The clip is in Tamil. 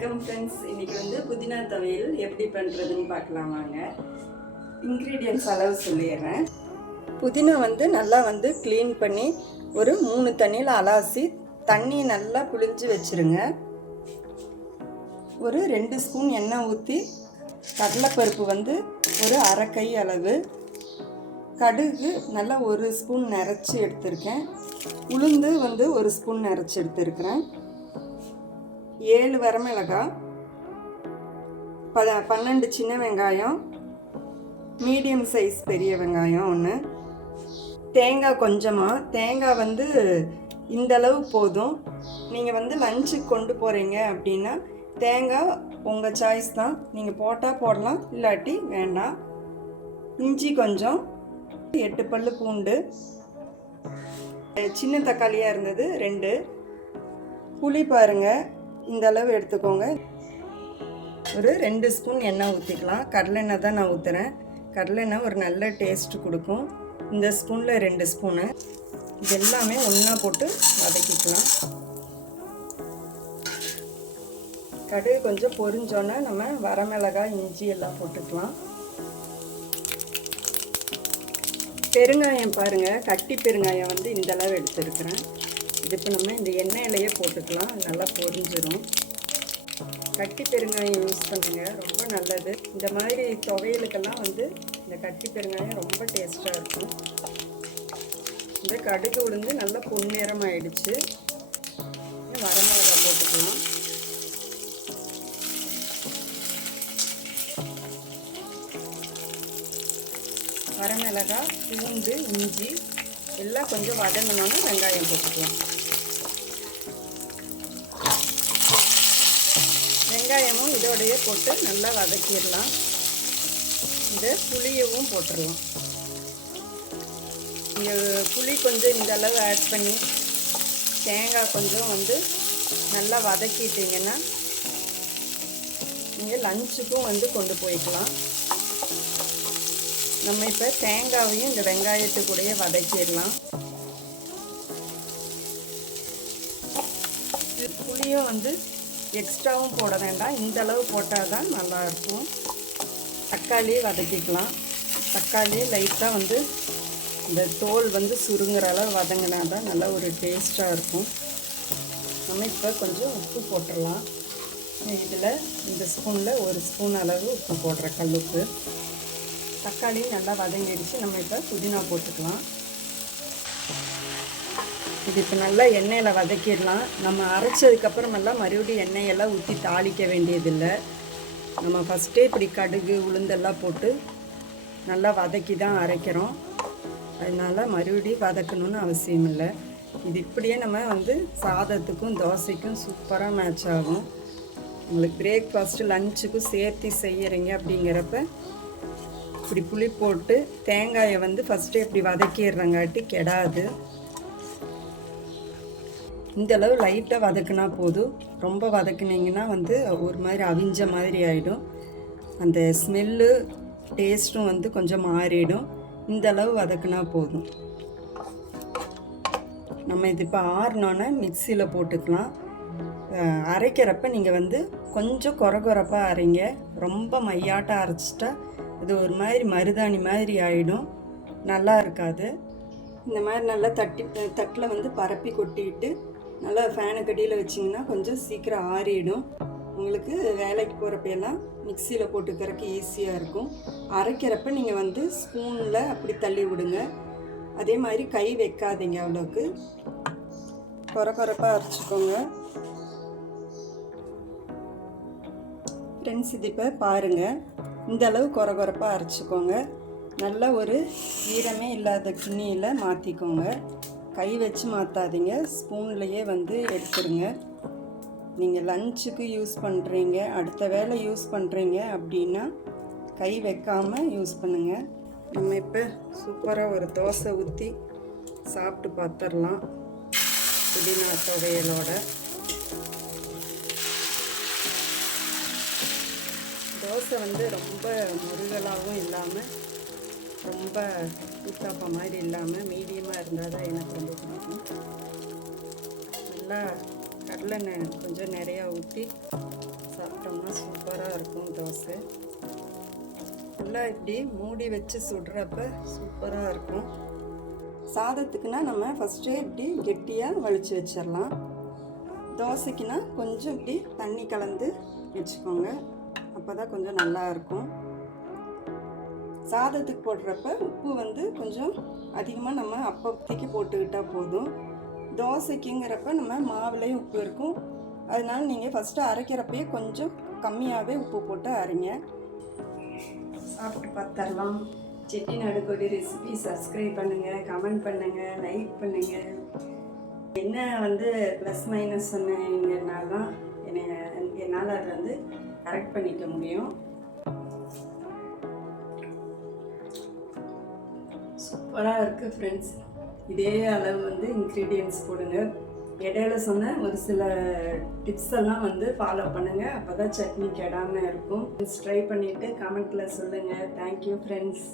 வணக்கம் ஃப்ரெண்ட்ஸ் இன்னைக்கு வந்து புதினா துவையல் எப்படி பண்ணுறதுன்னு பார்க்கலாம் வாங்க. இன்க்ரீடியன்ஸ் அளவு சொல்லிடுறேன். புதினா வந்து நல்லா வந்து க்ளீன் பண்ணி ஒரு மூணு தண்ணியில் அலாசி தண்ணி நல்லா புளிஞ்சு வச்சுருங்க. ஒரு ரெண்டு ஸ்பூன் எண்ணெய் ஊற்றி கடலைப்பருப்பு வந்து ஒரு அரை கை அளவு. கடுகு நல்லா ஒரு ஸ்பூன் நிறச்சி எடுத்திருக்கேன். உளுந்து வந்து ஒரு ஸ்பூன் நிறச்சி எடுத்திருக்கிறேன். ஏழு வரமிளகாய் ப பன்னெண்டு சின்ன வெங்காயம் மீடியம் சைஸ் பெரிய வெங்காயம் ஒன்று தேங்காய் கொஞ்சமாக தேங்காய் வந்து இந்த அளவு போதும். நீங்கள் வந்து லஞ்சுக்கு கொண்டு போகிறீங்க அப்படின்னா தேங்காய் உங்கள் சாய்ஸ் தான். நீங்கள் போட்டால் போடலாம் இல்லாட்டி வேண்டாம். இஞ்சி கொஞ்சம் எட்டு பல்லு பூண்டு சின்ன தக்காளியாக இருந்தது ரெண்டு. புளி பாருங்கள் இந்த அளவு எடுத்துக்கோங்க. ஒரு ரெண்டு ஸ்பூன் எண்ணெய் ஊற்றிக்கலாம் கடலெண்ணெய் தான் நான் ஊற்றுறேன் கடலெண்ணெய் ஒரு நல்ல டேஸ்ட் கொடுக்கும். இந்த ஸ்பூனில் ரெண்டு ஸ்பூனு. இது எல்லாமே ஒன்றா போட்டு வதக்கிக்கலாம். கடுகு கொஞ்சம் பொரிஞ்சோன்னே நம்ம வரமிளகாய் இஞ்சி எல்லாம் போட்டுக்கலாம். பெருங்காயம் பாருங்கள் கட்டி பெருங்காயம் வந்து இந்த அளவு இது இப்போ நம்ம இந்த எண்ணெயிலையே போட்டுக்கலாம். நல்லா பொரிஞ்சிடும் கட்டி பெருங்காயம் யூஸ் பண்ணுங்க. ரொம்ப நல்லது. இந்த மாதிரி துவையலுக்கெல்லாம் வந்து இந்த கட்டி பெருங்காயம் ரொம்ப டேஸ்ட்டாக இருக்கும். இந்த கடுகு உளுந்து நல்லா பொன்னிறம் ஆயிடுச்சு. வரமிளகா போட்டுக்கலாம். வரமிளகாய் பூண்டு இஞ்சி எல்லாம் கொஞ்சம் வதங்கினோன்னு வெங்காயம் போட்டுக்கலாம். வெங்காயமும் இதோடையே போட்டு நல்லா வதக்கிடலாம். இந்த புளியவும் போட்டுடலாம் நீங்கள் புளி கொஞ்சம் இந்த அளவு ஆட் பண்ணி தேங்காய் கொஞ்சம் வந்து நல்லா வதக்கிட்டீங்கன்னா நீங்கள் லஞ்சுக்கும் வந்து கொண்டு போய்க்கலாம். நம்ம இப்போ தேங்காவையும் இந்த வெங்காயத்து கூடயே வதக்கிடலாம் புளியும் வந்து எக்ஸ்ட்ராவும் போட வேண்டாம். இந்த அளவு போட்டால் தான் நல்லாயிருக்கும். தக்காளி வதக்கிக்கலாம். தக்காளி லைட்டாக வந்து இந்த தோல் வந்து சுருங்குற அளவு வதங்கினா தான் நல்லா ஒரு டேஸ்ட்டாக இருக்கும். நம்ம இப்போ கொஞ்சம் உப்பு போட்டுடலாம். இதில் இந்த ஸ்பூனில் ஒரு ஸ்பூன் அளவு உப்பு போடுற கல்லுப்பு. தக்காளி நல்லா வதங்கிடுச்சு. நம்ம இப்போ புதினா போட்டுக்கலாம். இது இப்போ நல்லா எண்ணெயில் வதக்கிடலாம். நம்ம அரைச்சதுக்கப்புறமெல்லாம் மறுபடியும் எண்ணெயெல்லாம் ஊற்றி தாளிக்க வேண்டியதில்லை. நம்ம ஃபஸ்ட்டே இப்படி கடுகு உளுந்தெல்லாம் போட்டு நல்லா வதக்கி தான் அரைக்கிறோம். அதனால் மறுபடியும் வதக்கணும்னு அவசியம் இல்லை. இது இப்படியே நம்ம வந்து சாதத்துக்கும் தோசைக்கும் சூப்பராக மேட்ச் ஆகும். உங்களுக்கு பிரேக்ஃபாஸ்ட்டு லஞ்சுக்கும் சேர்த்து செய்கிறீங்க அப்படிங்கிறப்ப இப்படி புளி போட்டு தேங்காயை வந்து ஃபஸ்ட்டு இப்படி வதக்கிடுறங்காட்டி கெடாது. இந்தளவு லைட்டாக வதக்குனா போதும். ரொம்ப வதக்குனீங்கன்னா வந்து ஒரு மாதிரி அவிஞ்ச மாதிரி ஆகிடும் அந்த ஸ்மெல்லு டேஸ்ட்டும் வந்து கொஞ்சம் மாறிடும். இந்த அளவு வதக்குனா போதும். நம்ம இது இப்போ ஆறினோன்னே மிக்சியில் போட்டுக்கலாம். அரைக்கிறப்ப நீங்கள் வந்து கொஞ்சம் குறை குறைப்பாக அரைங்க. ரொம்ப மையாட்டாக அரைச்சிட்டா இது ஒரு மாதிரி மருதாணி மாதிரி ஆகிடும் நல்லா இருக்காது. இந்த மாதிரி நல்லா தட்டி தட்டில் வந்து பரப்பி கொட்டிட்டு நல்லா ஃபேனு கடியில் வச்சிங்கன்னா கொஞ்சம் சீக்கிரம் ஆறிடும். உங்களுக்கு வேலைக்கு போகிறப்பெல்லாம் மிக்சியில் போட்டுக்கிறதுக்கு ஈஸியாக இருக்கும். அரைக்கிறப்ப நீங்கள் வந்து ஸ்பூனில் அப்படி தள்ளி விடுங்க. அதே மாதிரி கை வைக்காதீங்க அவ்வளோக்கு குறை குறைப்பாக அரைச்சிக்கோங்க. ஃப்ரெண்ட்ஸ் இது இப்போ பாருங்கள் இந்த அளவு குறகுறப்பாக அரைச்சிக்கோங்க. நல்ல ஒரு ஈரமே இல்லாத கிண்ணியில் மாற்றிக்கோங்க கை வச்சு மாற்றாதீங்க ஸ்பூன்லேயே வந்து எடுத்துருங்க. நீங்கள் லஞ்சுக்கு யூஸ் பண்ணுறீங்க அடுத்த வேலை யூஸ் பண்ணுறீங்க அப்படின்னா கை வைக்காமல் யூஸ் பண்ணுங்கள் நம்ம இப்போ சூப்பராக ஒரு தோசை ஊற்றி சாப்பிட்டு பார்த்துடலாம் புதினா துவையலோட. தோசை வந்து ரொம்ப முருகலாகவும் இல்லாமல் ரொம்ப ஊத்தாப்பா மாதிரி இல்லாமல் மீடியமாக இருந்தால் தான் எனக்கு ரொம்ப பிடிக்கும். நல்லா கடலெண்ணெய் கொஞ்சம் நிறையா ஊற்றி சாப்பிட்டோம்னா சூப்பராக இருக்கும் தோசை. நல்லா இப்படி மூடி வச்சு சுடுறப்ப சூப்பராக இருக்கும். சாதத்துக்குன்னா நம்ம ஃபஸ்ட்டே இப்படி கெட்டியாக வலிச்சு வச்சிடலாம். தோசைக்குன்னா கொஞ்சம் இப்படி தண்ணி கலந்து வச்சுக்கோங்க. அப்போ தான் கொஞ்சம் நல்லா இருக்கும். சாதத்துக்கு போடுறப்ப உப்பு வந்து கொஞ்சம் அதிகமாக நம்ம அப்பப்போதைக்கு போட்டுக்கிட்டால் போதும். தோசைக்குங்கிறப்ப நம்ம மாவுலேயும் உப்பு இருக்கும். அதனால் நீங்கள் ஃபஸ்ட்டு அரைக்கிறப்பயே கொஞ்சம் கம்மியாகவே உப்பு போட்டு அரைங்க. சாப்பிட்டு பார்த்துடலாம். செட்டி நடுக்கொடி ரெசிபி சப்ஸ்கிரைப் பண்ணுங்கள் கமெண்ட் பண்ணுங்கள் லைக் பண்ணுங்கள் என்ன வந்து ப்ளஸ் மைனஸ் சொன்னீங்கன்னால தான் என்னை என்னால் அது வந்து கரெக்ட் பண்ணிக்க முடியும். சூப்பராக இருக்குது ஃப்ரெண்ட்ஸ் இதே அளவு வந்து இன்க்ரீடியன்ஸ் போடுங்க. இடையில சொன்ன ஒரு சில டிப்ஸ் எல்லாம் வந்து ஃபாலோ பண்ணுங்கள் அப்போ தான் சட்னி கெடாமல் இருக்கும். ட்ரை பண்ணிவிட்டு கமெண்ட்டில் சொல்லுங்கள் தேங்க்யூ ஃப்ரெண்ட்ஸ்